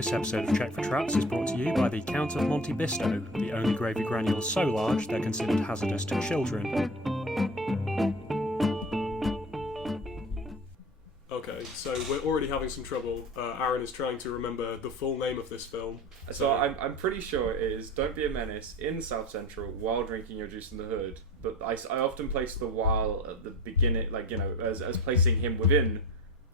This episode of Check for Traps is brought to you by the Count of Monte Bisto, the only gravy granules so large they're considered hazardous to children. Okay, so we're already having some trouble. Aaron is trying to remember the full name of this film. So I'm pretty sure it is Don't Be a Menace in South Central while drinking your juice in the hood. But I often place the while at the beginning, like, you know, as placing him within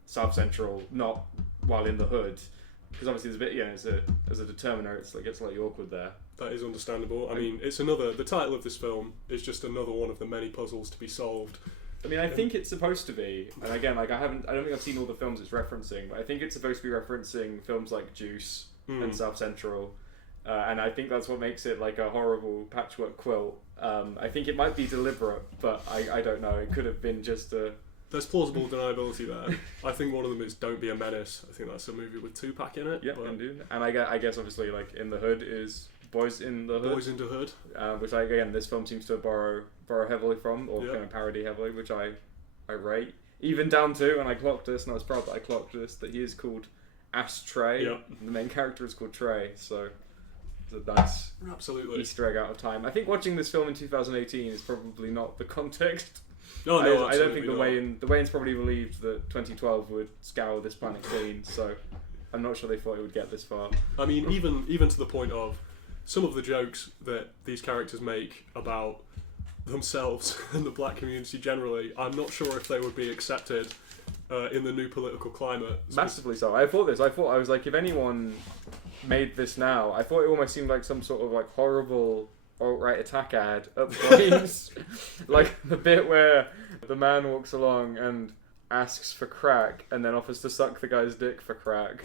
South Central, not while in the hood. Because obviously there's a bit, you know, as a determiner, it gets slightly awkward there. That is understandable. I mean, the title of this film is just another one of the many puzzles to be solved. I mean, I think it's supposed to be, and again, like I don't think I've seen all the films it's referencing, but I think it's supposed to be referencing films like Juice and South Central, and I think that's what makes it like a horrible patchwork quilt. I think it might be deliberate, but I don't know. It could have been just a... There's plausible deniability there. I think one of them is Don't Be a Menace. I think that's a movie with Tupac in it. Yeah, indeed. And I guess obviously like In the Hood is Boys in the Hood. Boys in the Hood. Which again, this film seems to borrow heavily from, or kind of parody heavily, which I rate. Even down to, and I clocked this, and I was proud that I clocked this, that he is called Ashtray. Yeah. The main character is called Trey, so it's a nice Absolutely. Easter egg out of time. I think watching this film in 2018 is probably not the context. Oh, no, I don't think the Wayans probably believed that 2012 would scour this planet clean, so I'm not sure they thought it would get this far. I mean, even to the point of some of the jokes that these characters make about themselves and the black community generally, I'm not sure if they would be accepted in the new political climate. Massively so. I was like, if anyone made this now, I thought it almost seemed like some sort of like horrible alt-right attack ad at Flames. Like the bit where the man walks along and asks for crack and then offers to suck the guy's dick for crack.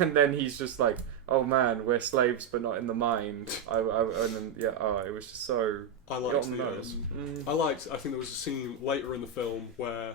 And then he's just like, oh man, we're slaves but not in the mind. It was just so... I think there was a scene later in the film where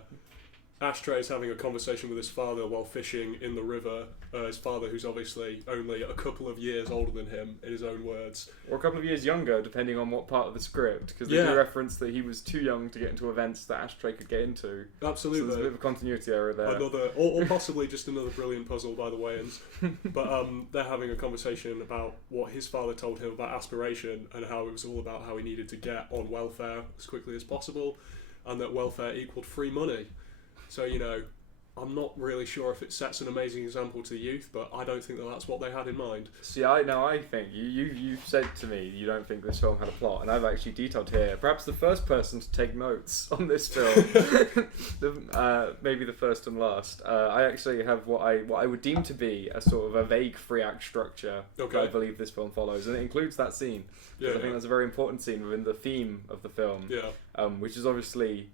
Ashtray is having a conversation with his father while fishing in the river. His father, who's obviously only a couple of years older than him, in his own words. Or a couple of years younger, depending on what part of the script. Because they do reference that he was too young to get into events that Ashtray could get into. Absolutely. So there's a bit of a continuity error there. Or possibly just another brilliant puzzle by the Wayans. But they're having a conversation about what his father told him about aspiration and how it was all about how he needed to get on welfare as quickly as possible, and that welfare equaled free money. So, you know, I'm not really sure if it sets an amazing example to the youth, but I don't think that that's what they had in mind. See, I think you've said to me you don't think this film had a plot, and I've actually detailed here, perhaps the first person to take notes on this film, maybe the first and last. I actually have what I would deem to be a sort of a vague three-act structure that I believe this film follows, and it includes that scene. I think that's a very important scene within the theme of the film, which is obviously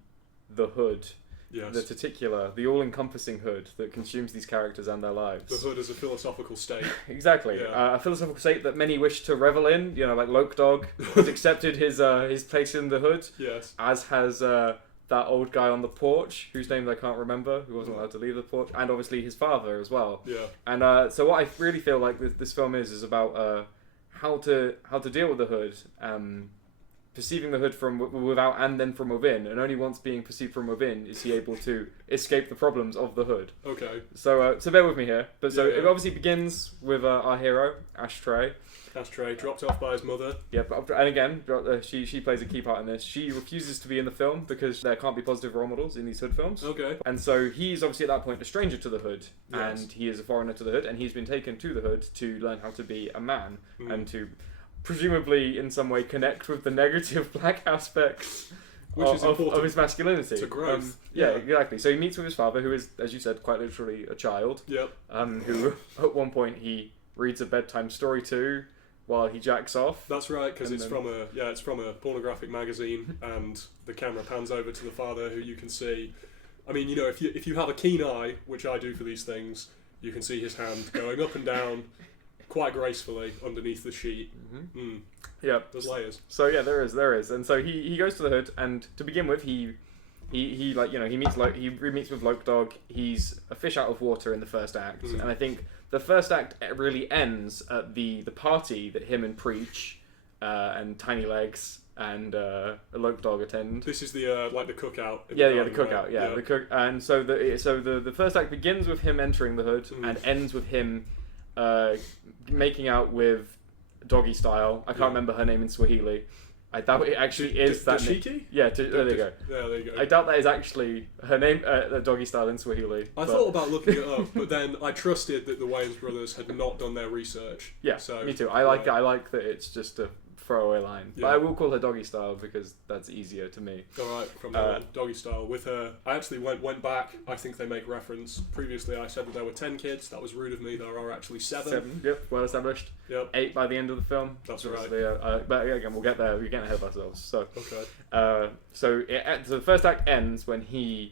the hood. Yes. The all-encompassing hood that consumes these characters and their lives. The hood is a philosophical state. Exactly. Yeah. A philosophical state that many wish to revel in. You know, like Loke Dog has accepted his place in the hood. Yes. As has that old guy on the porch, whose name I can't remember, who wasn't allowed to leave the porch, and obviously his father as well. Yeah. And so what I really feel like this film is about how to deal with the hood. Perceiving the hood from without and then from within, and only once being perceived from within is he able to escape the problems of the hood. Okay. So bear with me here. But it obviously begins with our hero, Ashtray. Ashtray, dropped off by his mother. Yeah, and again, she plays a key part in this. She refuses to be in the film because there can't be positive role models in these hood films. Okay. And so he's obviously at that point a stranger to the hood, and he is a foreigner to the hood, and he's been taken to the hood to learn how to be a man and to presumably in some way connect with the negative black aspects of his masculinity. It's a growth. Exactly. So he meets with his father, who is, as you said, quite literally a child. Yep. Who at one point he reads a bedtime story to while he jacks off. That's right, because it's from a pornographic magazine, and the camera pans over to the father, who you can see. I mean, you know, if you have a keen eye, which I do for these things, you can see his hand going up and down quite gracefully underneath the sheet. Mm-hmm. Yeah, there's layers. So yeah, there is, and so he goes to the hood, and to begin with, he meets with Loke Dog. He's a fish out of water in the first act, and I think the first act really ends at the party that him and Preach and Tiny Legs and a Loke Dog attend. This is the cookout. The cookout. The cook, and so the first act begins with him entering the hood and ends with him making out with Doggy Style. I can't remember her name in Swahili. I doubt it actually is that. Dashiki? Yeah, there you go. Yeah, there you go. I doubt that is actually her name, Doggy Style in Swahili. I thought about looking it up, but then I trusted that the Wayans brothers had not done their research. Yeah, so, me too. I like that it's just a throwaway line. Yeah. But I will call her Doggy Style because that's easier to me. Alright, from now on, Doggy Style. With her, I actually went back. I think they make reference. Previously, I said that there were 10 kids. That was rude of me. There are actually 7. Yep, well established. Yep. 8 by the end of the film. That's right. But again, we'll get there. We're getting ahead of ourselves. So, Okay. so the first act ends when he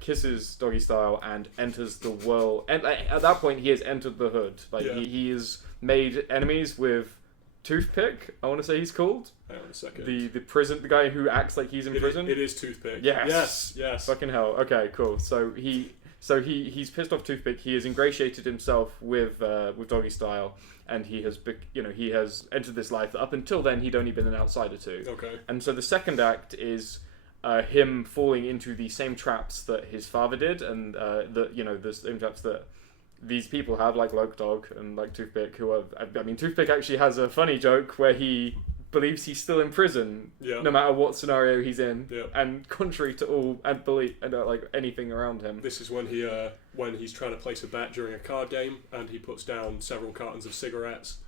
kisses Doggy Style and enters the world. And at that point, he has entered the hood. Like he has made enemies with Toothpick. I want to say he's called. Hang on a second. The guy who acts like he's in prison. It is Toothpick. Yes. Fucking hell. Okay, cool. So he's pissed off Toothpick. He has ingratiated himself with Doggy Style, and he has entered this life that up until then he'd only been an outsider to. Okay. And so the second act is him falling into the same traps that his father did, and the same traps that these people have, like Loke Dog and like Toothpick, Toothpick actually has a funny joke where he believes he's still in prison, no matter what scenario he's in, and contrary to all and belief and like anything around him. This is when he's trying to place a bet during a card game, and he puts down several cartons of cigarettes.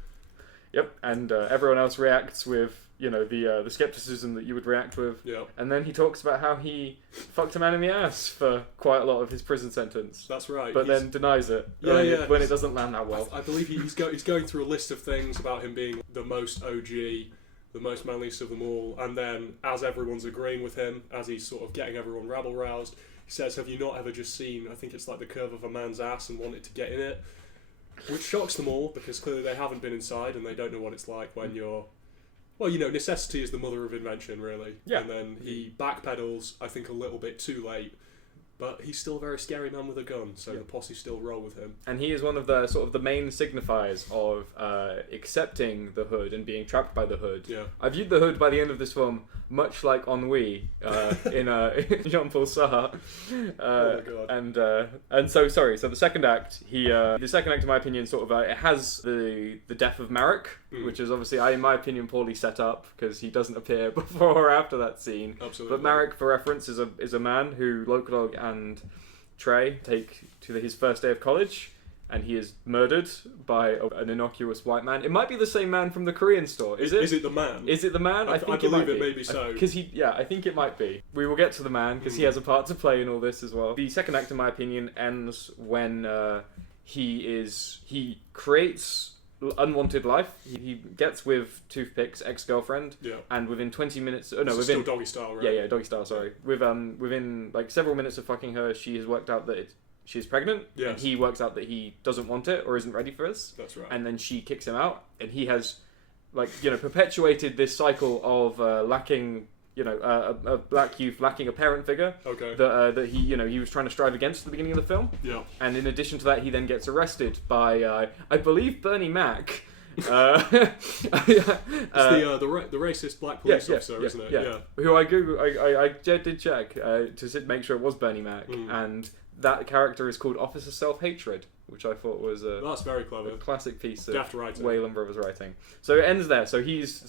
Yep, and everyone else reacts with the skepticism that you would react with. Yep. And then he talks about how he fucked a man in the ass for quite a lot of his prison sentence. That's right. But then denies it. When it doesn't land that well. I believe he's going through a list of things about him being the most OG, the most manliest of them all, and then as everyone's agreeing with him, as he's sort of getting everyone rabble-roused, he says, "Have you not ever just seen, I think it's like the curve of a man's ass and wanted to get in it?" Which shocks them all, because clearly they haven't been inside and they don't know what it's like when you're... Well, necessity is the mother of invention, really. Yeah. And then he backpedals, I think, a little bit too late. But he's still a very scary man with a gun, so the posse still roll with him. And he is one of the sort of the main signifiers of accepting the hood and being trapped by the hood. Yeah. I viewed the hood by the end of this film much like ennui in Jean-Paul Sartre. Oh my god. And so the second act, in my opinion, sort of it has the death of Marek, which is obviously, in my opinion, poorly set up because he doesn't appear before or after that scene. Absolutely. But Marek, for reference, is a man who Lokdog and Trey take to his first day of college, and he is murdered by an innocuous white man. It might be the same man from the Korean store. Is it? Is it the man? Is it the man? I think believe it may be so. Because I think it might be. We will get to the man because he has a part to play in all this as well. The second act, in my opinion, ends when he creates unwanted life. He gets with Toothpick's ex-girlfriend, and within 20 minutes, still Doggy Style, right? Yeah, Doggy Style. Sorry. Within like several minutes of fucking her, she has worked out that she's pregnant. Yes. And he works out that he doesn't want it or isn't ready for this. That's right. And then she kicks him out, and he has, perpetuated this cycle of lacking. A black youth lacking a parent figure. Okay. That he was trying to strive against at the beginning of the film. Yeah. And in addition to that, he then gets arrested by, I believe, Bernie Mac. It's the racist black police officer, isn't it? Yeah. Who I did check to make sure it was Bernie Mac, and that character is called Officer Self-Hatred, which I thought was that's very clever. A classic piece of Wayans Brothers writing. So it ends there. So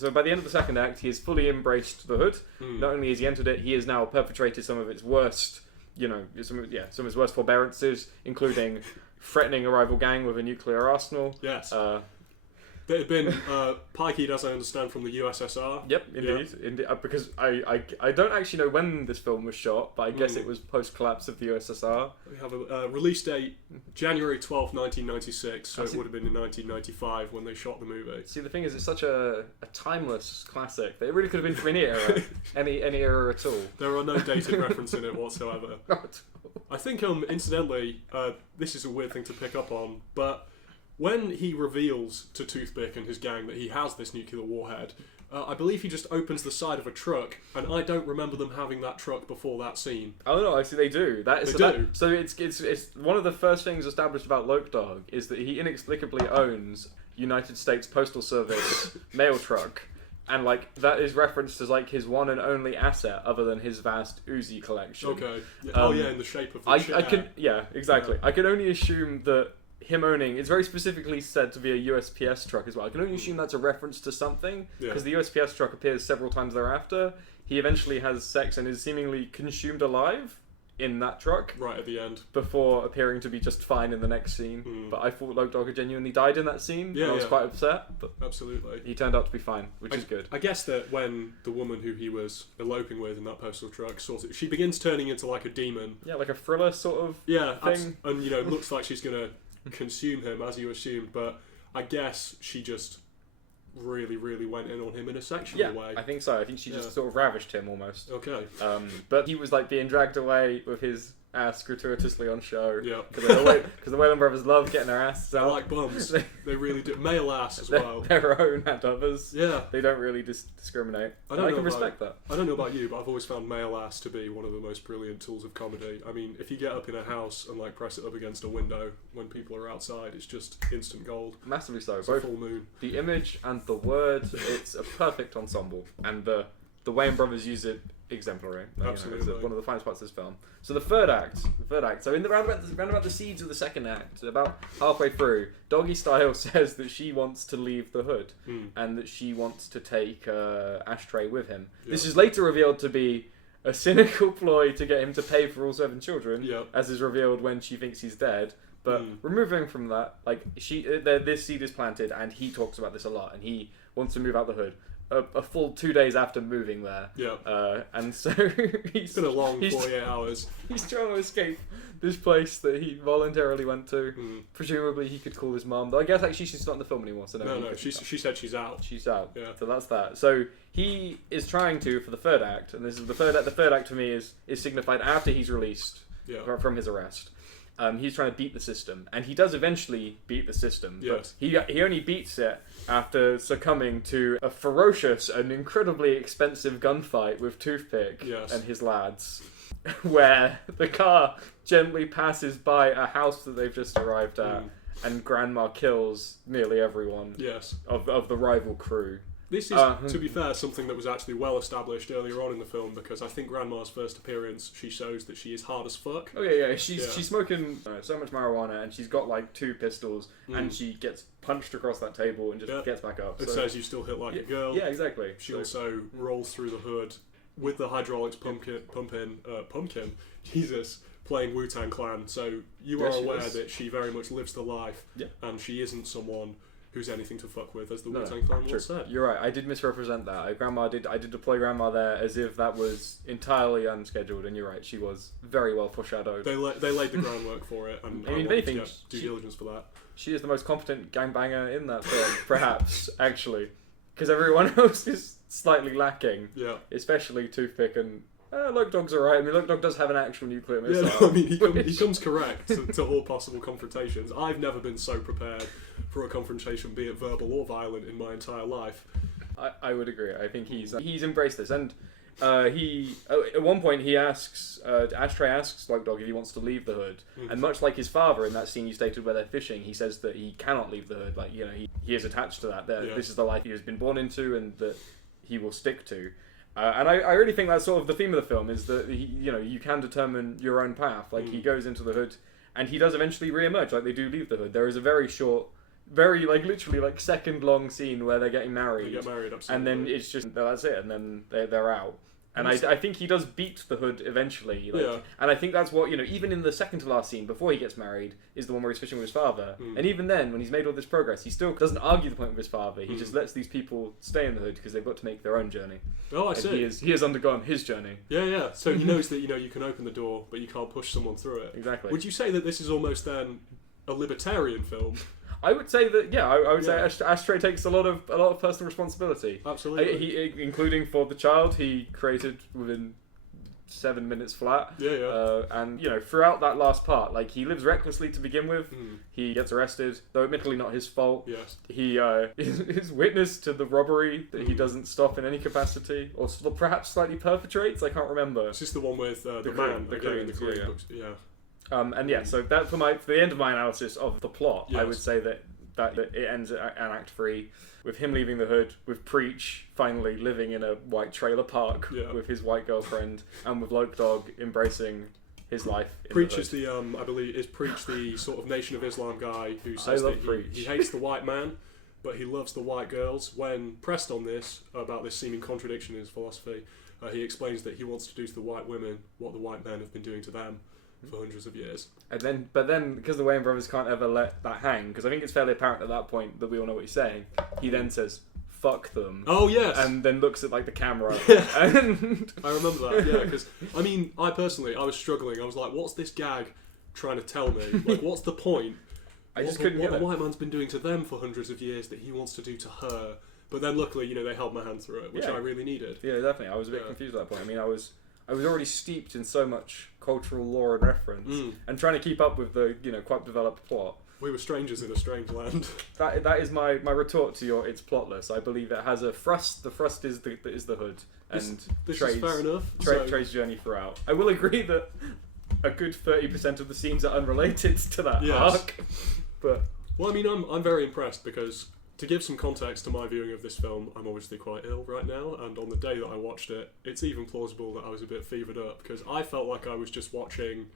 by the end of the second act, he has fully embraced the hood. Not only has he entered it, he has now perpetrated some of its worst, some of his worst forbearances, including threatening a rival gang with a nuclear arsenal. Yes. They had been pikeyed, as I understand, from the USSR. Yep, indeed. Because I don't actually know when this film was shot, but I guess it was post-collapse of the USSR. We have a release date, January 12th, 1996, so it would have been in 1995 when they shot the movie. See, the thing is, it's such a timeless classic that it really could have been from any era, any era at all. There are no dated reference in it whatsoever. Not at all. I think, incidentally, this is a weird thing to pick up on, but when he reveals to Toothpick and his gang that he has this nuclear warhead, I believe he just opens the side of a truck, and I don't remember them having that truck before that scene. Oh no, I see they do. So it's one of the first things established about Loke Dog is that he inexplicably owns United States Postal Service mail truck. And that is referenced as his one and only asset, other than his vast Uzi collection. Okay. In the shape of the chair. Exactly. I can only assume that him owning, it's very specifically said to be a USPS truck as well. I can only assume that's a reference to something, because the USPS truck appears several times thereafter. He eventually has sex and is seemingly consumed alive in that truck. Right at the end. Before appearing to be just fine in the next scene. But I thought Loke Dog had genuinely died in that scene. Yeah, I was quite upset. But absolutely. He turned out to be fine, which is good. I guess that when the woman who he was eloping with in that postal truck she begins turning into like a demon. Yeah, like a thriller sort of thing. And it looks like she's going to consume him, as you assumed, but I guess she just really, really went in on him in a sexual way. I think so. I think she just sort of ravished him almost. Okay. But he was like being dragged away with his ass gratuitously on show. Yeah. Because the Wayans Brothers love getting their asses out. They're like bums. They really do. Male ass as well. Their own and others. Yeah. They don't really discriminate. I can respect that. I don't know about you, but I've always found male ass to be one of the most brilliant tools of comedy. I mean, if you get up in a house and like press it up against a window when people are outside, it's just instant gold. Massively so. It's a full moon. The image and the word, it's a perfect ensemble. And the Wayans Brothers use it exemplary. Absolutely. It's one of the finest parts of this film. So the third act. So in the round about the seeds of the second act, about halfway through, Doggy Style says that she wants to leave the hood and that she wants to take Ashtray with him. Yeah. This is later revealed to be a cynical ploy to get him to pay for all 7 children, as is revealed when she thinks he's dead. But removing from that, like this seed is planted, and he talks about this a lot, and he wants to move out the hood. A full 2 days after moving there. Yeah. And so it's been a long 48 hours. He's trying to escape this place that he voluntarily went to. Presumably he could call his mum. But I guess actually she's not in the film anymore. So no. She said she's out. She's out. Yeah. So that's that. So he is trying to, for the third act, and this is the third act for me is signified after he's released from his arrest. He's trying to beat the system, and he does eventually beat the system. Yes. But he only beats it after succumbing to a ferocious and incredibly expensive gunfight with Toothpick and his lads, where the car gently passes by a house that they've just arrived at, and Grandma kills nearly everyone of the rival crew. This is, to be fair, something that was actually well established earlier on in the film, because I think Grandma's first appearance, she shows that she is hard as fuck. Oh yeah. She's smoking so much marijuana, and she's got like 2 pistols, and she gets punched across that table and just gets back up. It says you still hit like a girl. Yeah, exactly. She also rolls through the hood with the hydraulics pumpkin, Jesus, playing Wu-Tang Clan. So you are aware that she very much lives the life, and she isn't someone who's anything to fuck with, as the Wu-Tang Clan once said. You're right, I did misrepresent that. I did deploy Grandma there as if that was entirely unscheduled, and you're right, she was very well foreshadowed. They laid the groundwork for it, and I wanted to get due diligence for that. She is the most competent gangbanger in that film, perhaps, actually. Because everyone else is slightly lacking. Yeah. Especially Toothpick and... Loke Dog's alright. I mean, Loke Dog does have an actual nuclear missile. Yeah, no, I mean, he comes correct to all possible confrontations. I've never been so prepared for a confrontation, be it verbal or violent, in my entire life. I would agree. I think he's embraced this, and he at one point he asks Ashtray asks Loke Dog if he wants to leave the hood, and much like his father in that scene you stated where they're fishing, he says that he cannot leave the hood. Like, he is attached to that. This is the life he has been born into, and that he will stick to. And I really think that's sort of the theme of the film, is that you can determine your own path. Like, he goes into the hood, and he does eventually re-emerge. Like, they do leave the hood. There is a very short, very literally second long scene where they're getting married. They get married, absolutely. And then it's just that's it, and then they're out. And I think he does beat the hood eventually. And I think that's what, even in the second to last scene, before he gets married, is the one where he's fishing with his father. And even then, when he's made all this progress, he still doesn't argue the point with his father. He just lets these people stay in the hood because they've got to make their own journey. Oh, I see. He has undergone his journey. Yeah. So he knows that, you can open the door, but you can't push someone through it. Exactly. Would you say that this is almost then a libertarian film? I would say that, I would say Ashtray takes a lot of personal responsibility. Absolutely. Including for the child he created within 7 minutes flat. And throughout that last part, he lives recklessly to begin with. He gets arrested, though admittedly not his fault. Yes. He is witness to the robbery that he doesn't stop in any capacity, or perhaps slightly perpetrates. I can't remember. It's just the one with the man, the Korean. So that for the end of my analysis of the plot, I would say that it ends at Act 3 with him leaving the hood, with Preach finally living in a white trailer park with his white girlfriend, and with Loke Dog embracing his life. Preach the I believe is Preach the sort of Nation of Islam guy who says he hates the white man, but he loves the white girls. When pressed on this about this seeming contradiction in his philosophy, he explains that he wants to do to the white women what the white men have been doing to them for hundreds of years. But then, because the Wayans brothers can't ever let that hang, because I think it's fairly apparent at that point that we all know what he's saying, he then says, fuck them. Oh, yes. And then looks at, like, the camera. And I remember that, yeah, because, I mean, I was struggling. I was like, what's this gag trying to tell me? Like, what's the point? I just couldn't get what the white man's been doing to them for hundreds of years that he wants to do to her. But then, luckily, they held my hand through it, which I really needed. Yeah, definitely. I was a bit confused at that point. I mean, I was already steeped in so much cultural lore and reference, and trying to keep up with the quite developed plot. We were strangers in a strange land. That is my retort to your it's plotless. I believe it has a thrust. The thrust is the hood, and this is fair enough. Trey's journey throughout. I will agree that a good 30% of the scenes are unrelated to that arc. But well, I mean, I'm very impressed because, to give some context to my viewing of this film, I'm obviously quite ill right now, and on the day that I watched it, it's even plausible that I was a bit fevered up, because I felt like I was just watching,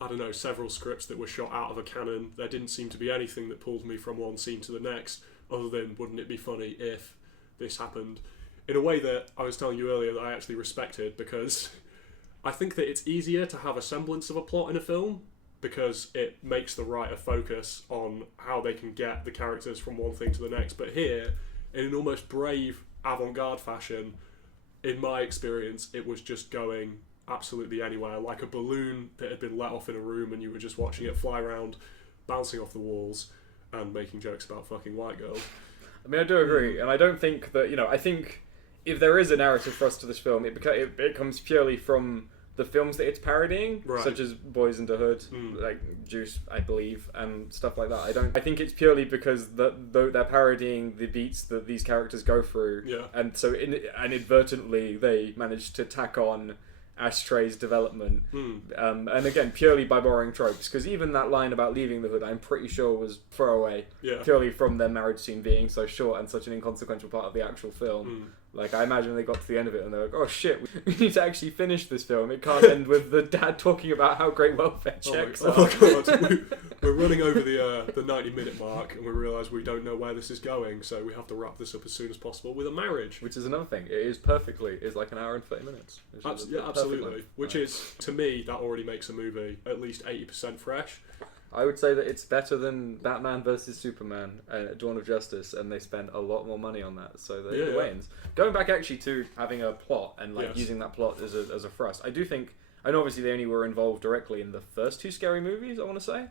I don't know, several scripts that were shot out of a cannon. There didn't seem to be anything that pulled me from one scene to the next, other than, wouldn't it be funny if this happened? In a way that I was telling you earlier that I actually respected, because I think that it's easier to have a semblance of a plot in a film, because it makes the writer focus on how they can get the characters from one thing to the next. But here, in an almost brave avant-garde fashion, in my experience, it was just going absolutely anywhere, like a balloon that had been let off in a room and you were just watching it fly around, bouncing off the walls and making jokes about fucking white girls. I mean, I do agree, and I don't think that, I think if there is a narrative thrust to this film, it comes purely from the films that it's parodying, such as Boys in the Hood, like Juice, I believe, and stuff like that. I think it's purely because they're parodying the beats that these characters go through, and so inadvertently they managed to tack on Ashtray's development, and again purely by borrowing tropes. Because even that line about leaving the hood, I'm pretty sure was throwaway, purely from their marriage scene being so short and such an inconsequential part of the actual film. Like, I imagine they got to the end of it and they're like, oh shit, we need to actually finish this film. It can't end with the dad talking about how great welfare checks are. Oh my god, we're running over the 90-minute mark and we realise we don't know where this is going, so we have to wrap this up as soon as possible with a marriage. Which is another thing. It is perfectly, it's like an hour and 30 minutes. Absolutely. Which is, to me, that already makes a movie at least 80% fresh. I would say that it's better than Batman vs Superman, Dawn of Justice, and they spent a lot more money on that. So they're the Wayans. Going back actually to having a plot and using that plot as a thrust, I do think. I know obviously they only were involved directly in the first two Scary Movies, I want to say.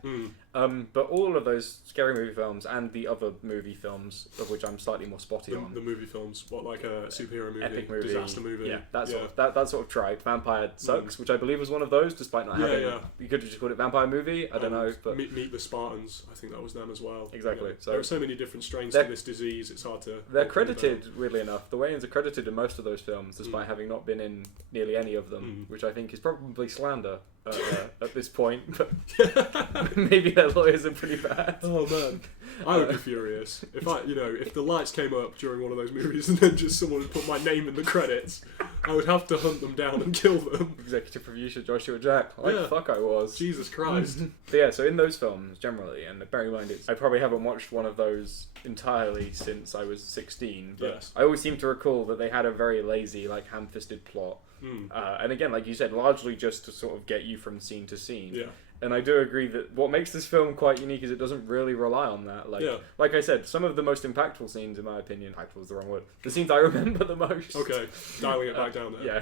But all of those Scary Movie films and the other movie films, of which I'm slightly more spotty on. The movie films, like a superhero movie, epic movie, disaster movie. Yeah, that sort of tribe. Vampire Sucks, which I believe was one of those, despite not having... You could have just called it Vampire Movie, I don't know. But Meet the Spartans, I think that was them as well. Exactly. So there are so many different strains to this disease, it's hard to... They're credited, weirdly enough. The Wayans are credited in most of those films, despite having not been in nearly any of them, which I think is probably slander. At this point, but maybe their lawyers are pretty bad. Oh man, I would be furious if the lights came up during one of those movies and then just someone had put my name in the credits. I would have to hunt them down and kill them. Executive producer Joshua Jack. Fuck I was. Jesus Christ. So in those films generally, and bearing in mind I probably haven't watched one of those entirely since I was 16, but I always seem to recall that they had a very lazy, like, ham-fisted plot. And again, like you said, largely just to sort of get you from scene to scene. Yeah. And I do agree that what makes this film quite unique is it doesn't really rely on that. Like I said, some of the most impactful scenes, in my opinion, impactful is the wrong word, the scenes I remember the most. Okay, dialing it back down there.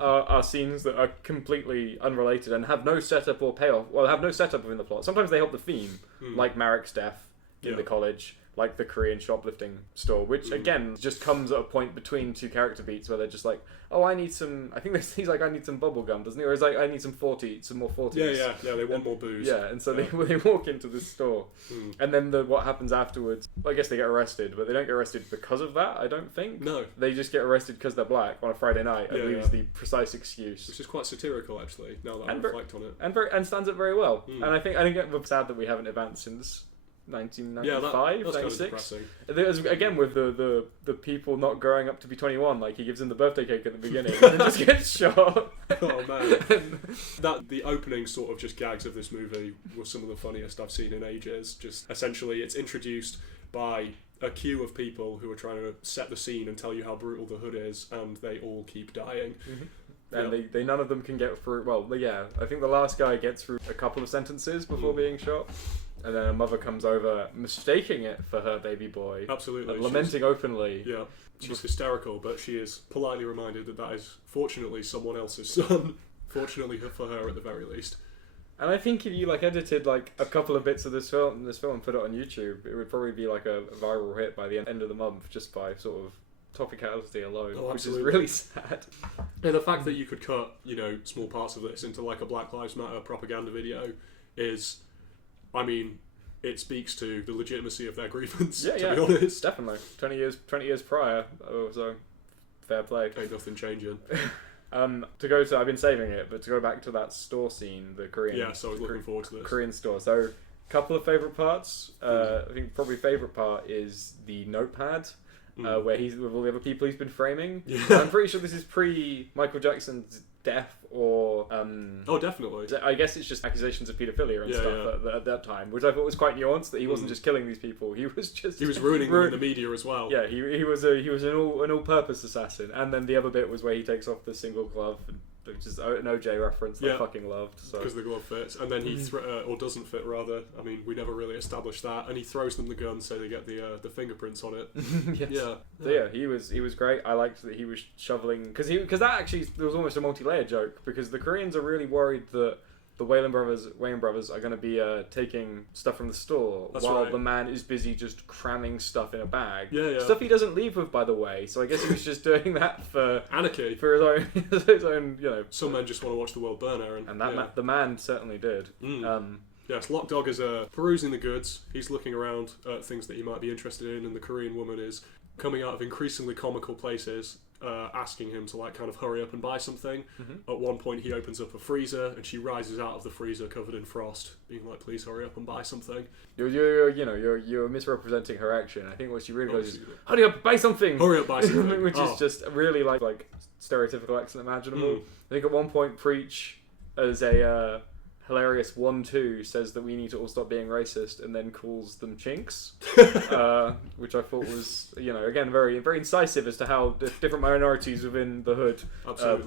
Are scenes that are completely unrelated and have no setup or payoff. Well, have no setup within the plot. Sometimes they help the theme, like Marek's death in the college, like the Korean shoplifting store, which again just comes at a point between two character beats where they're just like, oh, I need some. I think he's like, I need some bubble gum, doesn't he? Or he's like, I need some 40, some more 40s. Yeah. They want more booze. Yeah, and so they walk into this store, and then what happens afterwards? Well, I guess they get arrested, but they don't get arrested because of that. I don't think. No, they just get arrested because they're black on a Friday night. I believe is the precise excuse. Which is quite satirical, actually. Now that I reflect on it, and stands up very well. And I think I'm sad that we haven't advanced since 1995, that's 96. kind of depressing. There's, again, with the people not growing up to be 21, like he gives them the birthday cake at the beginning and then just gets shot. Oh man, the opening sort of just gags of this movie were some of the funniest I've seen in ages. Just essentially, it's introduced by a queue of people who are trying to set the scene and tell you how brutal the hood is, and they all keep dying. And they none of them can get through. Well, yeah, I think the last guy gets through a couple of sentences before being shot. And then a mother comes over, mistaking it for her baby boy. Absolutely. And lamenting openly. Yeah, she's hysterical, but she is politely reminded that is, fortunately, someone else's son. Fortunately for her, at the very least. And I think if you edited a couple of bits of this film and put it on YouTube, it would probably be a viral hit by the end of the month, just by sort of topicality alone, which is really sad. And the fact that you could cut, small parts of this into a Black Lives Matter propaganda video is, I mean, it speaks to the legitimacy of their grievance, to be honest. Definitely. 20 years prior, so fair play. Ain't nothing changing. I've been saving it, but to go back to that store scene, the Korean... Yeah, so I was looking forward to this. Korean store. So, couple of favourite parts. I think probably favourite part is the notepad, where he's with all the other people he's been framing. Yeah. I'm pretty sure this is pre-Michael Jackson's death, or... oh, definitely. I guess it's just accusations of paedophilia and stuff at that time, which I thought was quite nuanced, that he wasn't just killing these people, he was just... He was ruining them in the media as well. Yeah, he was an all-purpose assassin, and then the other bit was where he takes off the single glove, which is an OJ reference that I fucking loved. Because the glove fits, and then he or doesn't fit rather. I mean, we never really established that, and he throws them the gun so they get the fingerprints on it. Yes. Yeah. So yeah, he was great. I liked that he was shoveling, because that actually there was almost a multi-layer joke, because the Koreans are really worried that the Wayans Brothers are going to be taking stuff from the store while the man is busy just cramming stuff in a bag. Yeah. Stuff he doesn't leave with, by the way. So I guess he was just doing that for anarchy, for his own, Some men just want to watch the world burn, Aaron. And that the man certainly did. Yes, Lock Dog is perusing the goods. He's looking around at things that he might be interested in, and the Korean woman is coming out of increasingly comical places, asking him to kind of hurry up and buy something. At one point, he opens up a freezer, and she rises out of the freezer covered in frost, being like, "Please hurry up and buy something." You're misrepresenting her action. I think what she really goes is, "Hurry up, buy something! Hurry up, buy something!" Which is just really like stereotypical accent imaginable. I think at one point, Preach, as a hilarious 1-2, says that we need to all stop being racist, and then calls them chinks, which I thought was, again, very very incisive as to how different minorities within the hood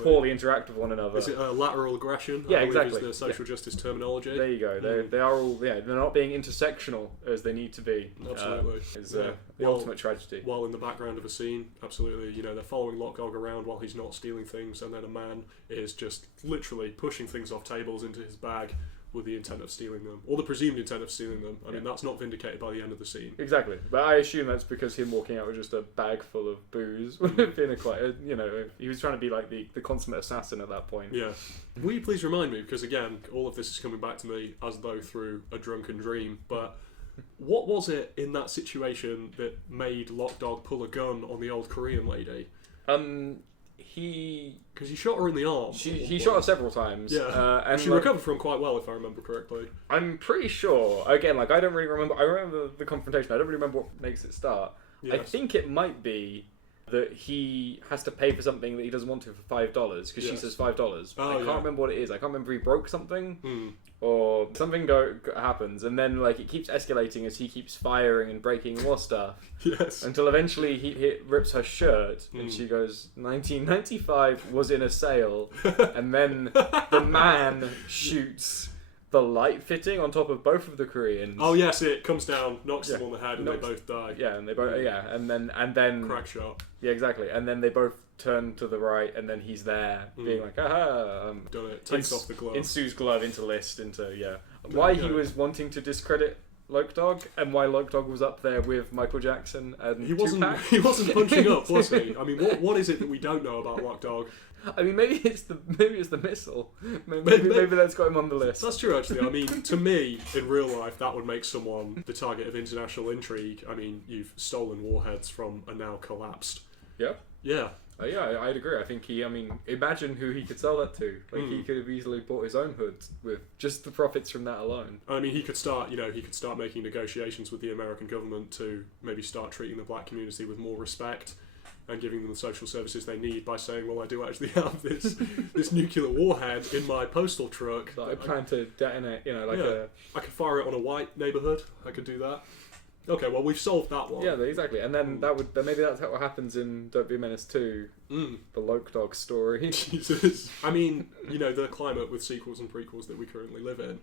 poorly interact with one another. Is it lateral aggression? Yeah, I believe exactly. is the social justice terminology. There you go. They are all they're not being intersectional as they need to be. Absolutely. It's the ultimate tragedy. While in the background of a scene, absolutely, they're following Lock Dog around while he's not stealing things, and then a man is just literally pushing things off tables into his bag with the intent of stealing them, or the presumed intent of stealing them. I mean, that's not vindicated by the end of the scene. Exactly, but I assume that's because him walking out with just a bag full of booze would have been he was trying to be like the consummate assassin at that point. Yeah. Will you please remind me, because again, all of this is coming back to me as though through a drunken dream, but what was it in that situation that made Lock Dog pull a gun on the old Korean lady? Because he shot her in the arm. He shot her several times. Yeah, and she recovered from quite well, if I remember correctly. I'm pretty sure. Again, I don't really remember. I remember the confrontation. I don't really remember what makes it start. Yes. I think it might be that he has to pay for something that he doesn't want to for $5, because she says $5. I can't remember what it is. I can't remember if he broke something or something happens, and then it keeps escalating as he keeps firing and breaking more stuff. Yes. Until eventually he rips her shirt and she goes, 1995 was in a sale, and then the man shoots the light fitting on top of both of the Koreans. Oh yes, it comes down, knocks them on the head, and they both die. Yeah, and they both and then crack shot. Yeah, exactly. And then they both turn to the right, and then he's there, being like, aha. Done it. Takes off the glove. Insues glove into list, why he was wanting to discredit Lock Dog, and why Lock Dog was up there with Michael Jackson and Tupac. He wasn't punching up, was he? I mean, what is it that we don't know about Lock Dog? I mean, maybe it's the missile. Maybe that's got him on the list. That's true, actually. I mean, to me, in real life, that would make someone the target of international intrigue. I mean, you've stolen warheads from a now collapsed. Yeah. Yeah. Yeah, I'd agree. I think imagine who he could sell that to. Like, he could have easily bought his own hood with just the profits from that alone. I mean, he could start making negotiations with the American government to maybe start treating the black community with more respect and giving them the social services they need by saying, well, I do actually have this nuclear warhead in my postal truck. That I plan to detonate, I could fire it on a white neighbourhood. I could do that. Okay, well, we've solved that one. Yeah, exactly. And then maybe that's what happens in Don't Be a Menace 2, the Loke Dog story. Jesus. I mean, the climate with sequels and prequels that we currently live in,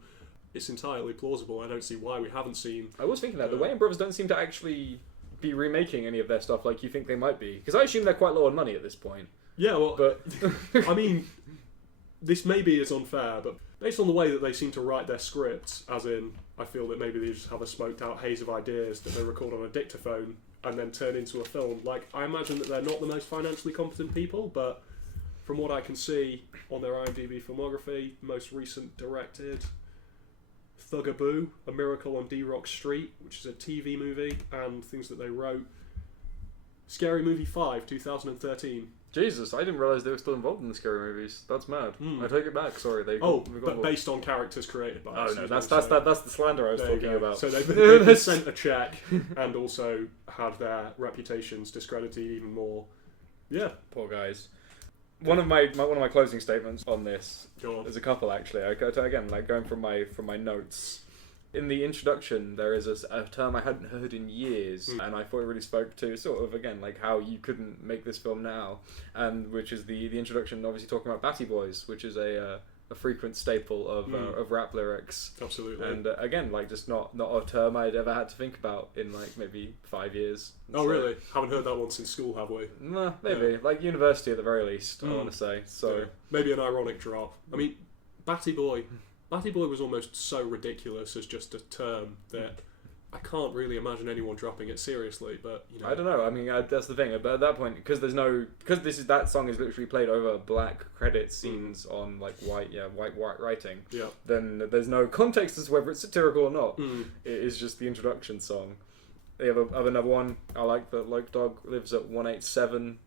it's entirely plausible. I don't see why we haven't seen... I was thinking that. The Wayans Brothers don't seem to actually be remaking any of their stuff like you think they might be. Because I assume they're quite low on money at this point. Yeah, well... But I mean, this maybe is unfair, but based on the way that they seem to write their scripts, as in, I feel that maybe they just have a smoked out haze of ideas that they record on a dictaphone and then turn into a film. Like, I imagine that they're not the most financially competent people, but from what I can see on their IMDb filmography, most recent directed Thugaboo, A Miracle on D-Rock Street, which is a TV movie, and things that they wrote. Scary Movie 5, 2013. Jesus, I didn't realise they were still involved in the scary movies. That's mad. I take it back. Sorry, but based on characters created by us. Oh no, that's the slander I was talking about. So they've been sent a check and also had their reputations discredited even more. Yeah, poor guys. One of my closing statements on this. Go on. There's a couple actually. I go to, again, like going from my notes. In the introduction, there is a term I hadn't heard in years, and I thought it really spoke to sort of, again, like how you couldn't make this film now, and which is the introduction, obviously talking about Batty Boys, which is a frequent staple of rap lyrics. Absolutely. And again, like just not a term I'd ever had to think about in like maybe 5 years. Oh, really? Haven't heard that one since school, have we? Nah, maybe. Yeah. Like university at the very least, I want to say. So yeah. Maybe an ironic drop. I mean, Batty Boy was almost so ridiculous as just a term that I can't really imagine anyone dropping it seriously. But I don't know. I mean, that's the thing. But at that point, because that song is literally played over black credit scenes on like white writing. Yeah. Then there's no context as to whether it's satirical or not. It is just the introduction song. They have another one. I like that Loke Dog lives at 187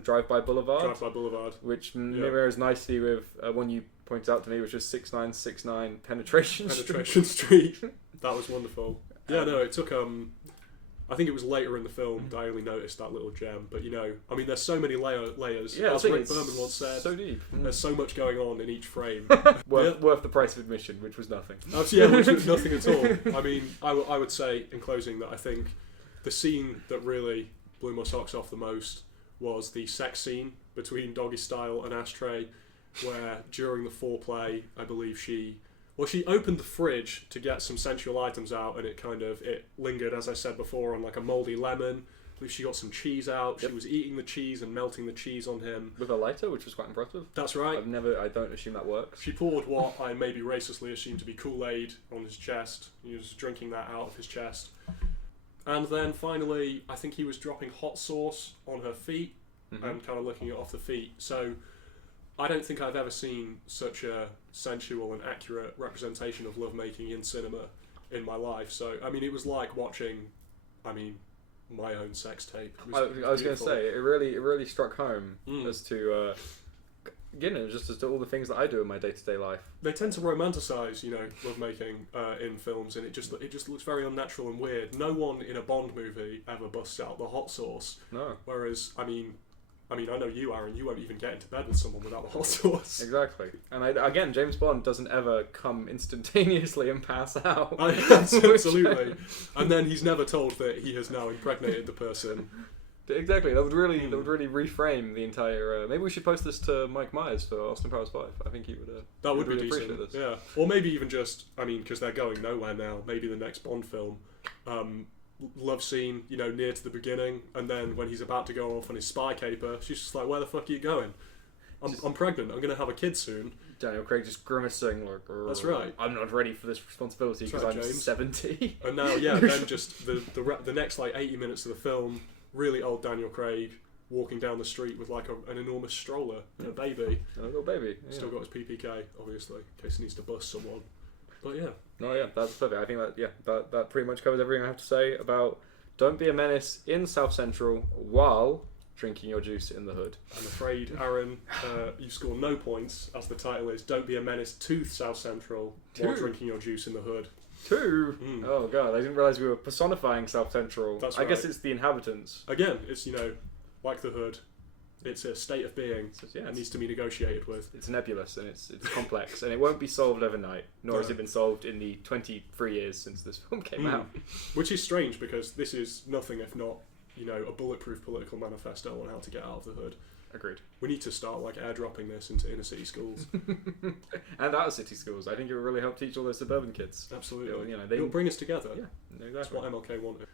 Drive-By Boulevard. Drive-By Boulevard. Which mirrors nicely with one you pointed out to me, which was 6969 Penetration Street. That was wonderful. Yeah, no, it took I think it was later in the film that I only noticed that little gem. But I mean, there's so many layers. Yeah, as Rick Berman once said, so deep. There's so much going on in each frame. worth the price of admission, which was nothing. Which was nothing at all. I mean, I would say in closing that I think the scene that really blew my socks off the most was the sex scene between Doggy Style and Ashtray, where during the foreplay, I believe she opened the fridge to get some sensual items out, and it lingered, as I said before, on like a mouldy lemon. I believe she got some cheese out. Yep. She was eating the cheese and melting the cheese on him with a lighter, which was quite impressive. That's right. I don't assume that works. She poured what I maybe racistly assumed to be Kool-Aid on his chest. He was drinking that out of his chest. And then finally, I think he was dropping hot sauce on her feet and kind of licking it off the feet. So I don't think I've ever seen such a sensual and accurate representation of lovemaking in cinema in my life. So, I mean, it was like watching, my own sex tape. I was going to say, it really struck home as to, just as to all the things that I do in my day-to-day life. They tend to romanticize, lovemaking in films, and it just looks very unnatural and weird. No one in a Bond movie ever busts out the hot sauce. No. Whereas, I know you, Aaron, you won't even get into bed with someone without the hot sauce. Exactly. And again, James Bond doesn't ever come instantaneously and pass out. Absolutely. And then he's never told that he has now impregnated the person. Exactly. That would really reframe the entire... maybe we should post this to Mike Myers for Austin Powers 5. I think he would... that would be decent. This. Yeah. Or maybe even just... because they're going nowhere now. Maybe the next Bond film... love scene, near to the beginning, and then when he's about to go off on his spy caper, she's just like, where the fuck are you going? I'm pregnant, I'm going to have a kid soon. Daniel Craig just grimacing like, that's right. I'm not ready for this responsibility because I'm James. 70. And now, then just the next 80 minutes of the film, really old Daniel Craig walking down the street with like an enormous stroller and a baby. A little baby. Yeah. Still got his PPK, obviously, in case he needs to bust someone. But yeah. No, yeah, that's perfect. I think that pretty much covers everything I have to say about Don't Be a Menace in South Central while drinking your juice in the hood. I'm afraid, Aaron, you score no points, as the title is Don't Be a Menace to South Central while drinking your juice in the hood. 2? Oh god, I didn't realise we were personifying South Central. That's I guess right. it's the inhabitants. Again, it's, like the hood, it's a state of being that needs to be negotiated with. It's nebulous and it's complex, and it won't be solved overnight, nor has it been solved in the 23 years since this film came out. Which is strange, because this is nothing if not, a bulletproof political manifesto on how to get out of the hood. Agreed. We need to start airdropping this into inner city schools. And out of city schools. I think it will really help teach all those suburban kids. Absolutely. It'll bring us together. Yeah, exactly. That's what MLK wanted.